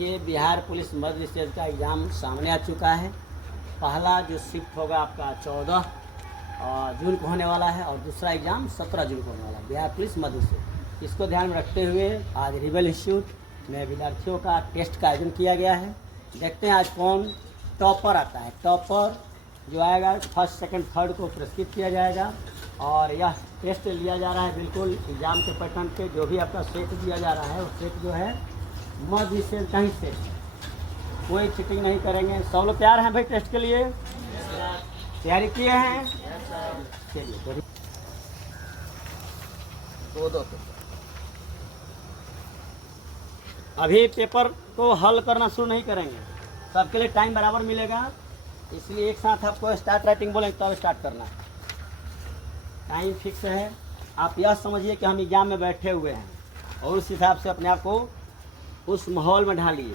देखिए, बिहार पुलिस मध्य स्टेज का एग्ज़ाम सामने आ चुका है। पहला जो शिफ्ट होगा आपका 14 जून को होने वाला है और दूसरा एग्ज़ाम 17 जून को होने वाला है बिहार पुलिस मध्य स्टेज। इसको ध्यान में रखते हुए आज रिबल इंस्टीट्यूट में विद्यार्थियों का टेस्ट का आयोजन किया गया है। देखते हैं आज कौन टॉपर आता है। टॉपर जो आएगा फर्स्ट सेकंड थर्ड को पुरस्कृत किया जाएगा और यह टेस्ट लिया जा रहा है बिल्कुल एग्ज़ाम के पैटर्न पे। जो भी आपका सेट दिया जा रहा है वो सेट जो है मध्य स्टेज का ही सेट है, कोई चीटिंग नहीं करेंगे। सब लोग तैयार हैं भाई टेस्ट के लिए? तैयारी किए हैं? चलिए अभी पेपर को हल करना शुरू नहीं करेंगे, सबके लिए टाइम बराबर मिलेगा, इसलिए एक साथ आपको स्टार्ट राइटिंग बोलेंगे तब स्टार्ट करना है। टाइम फिक्स है। आप यह समझिए कि हम एग्जाम में बैठे हुए हैं और उस हिसाब से अपने आप को उस माहौल में ढालिए।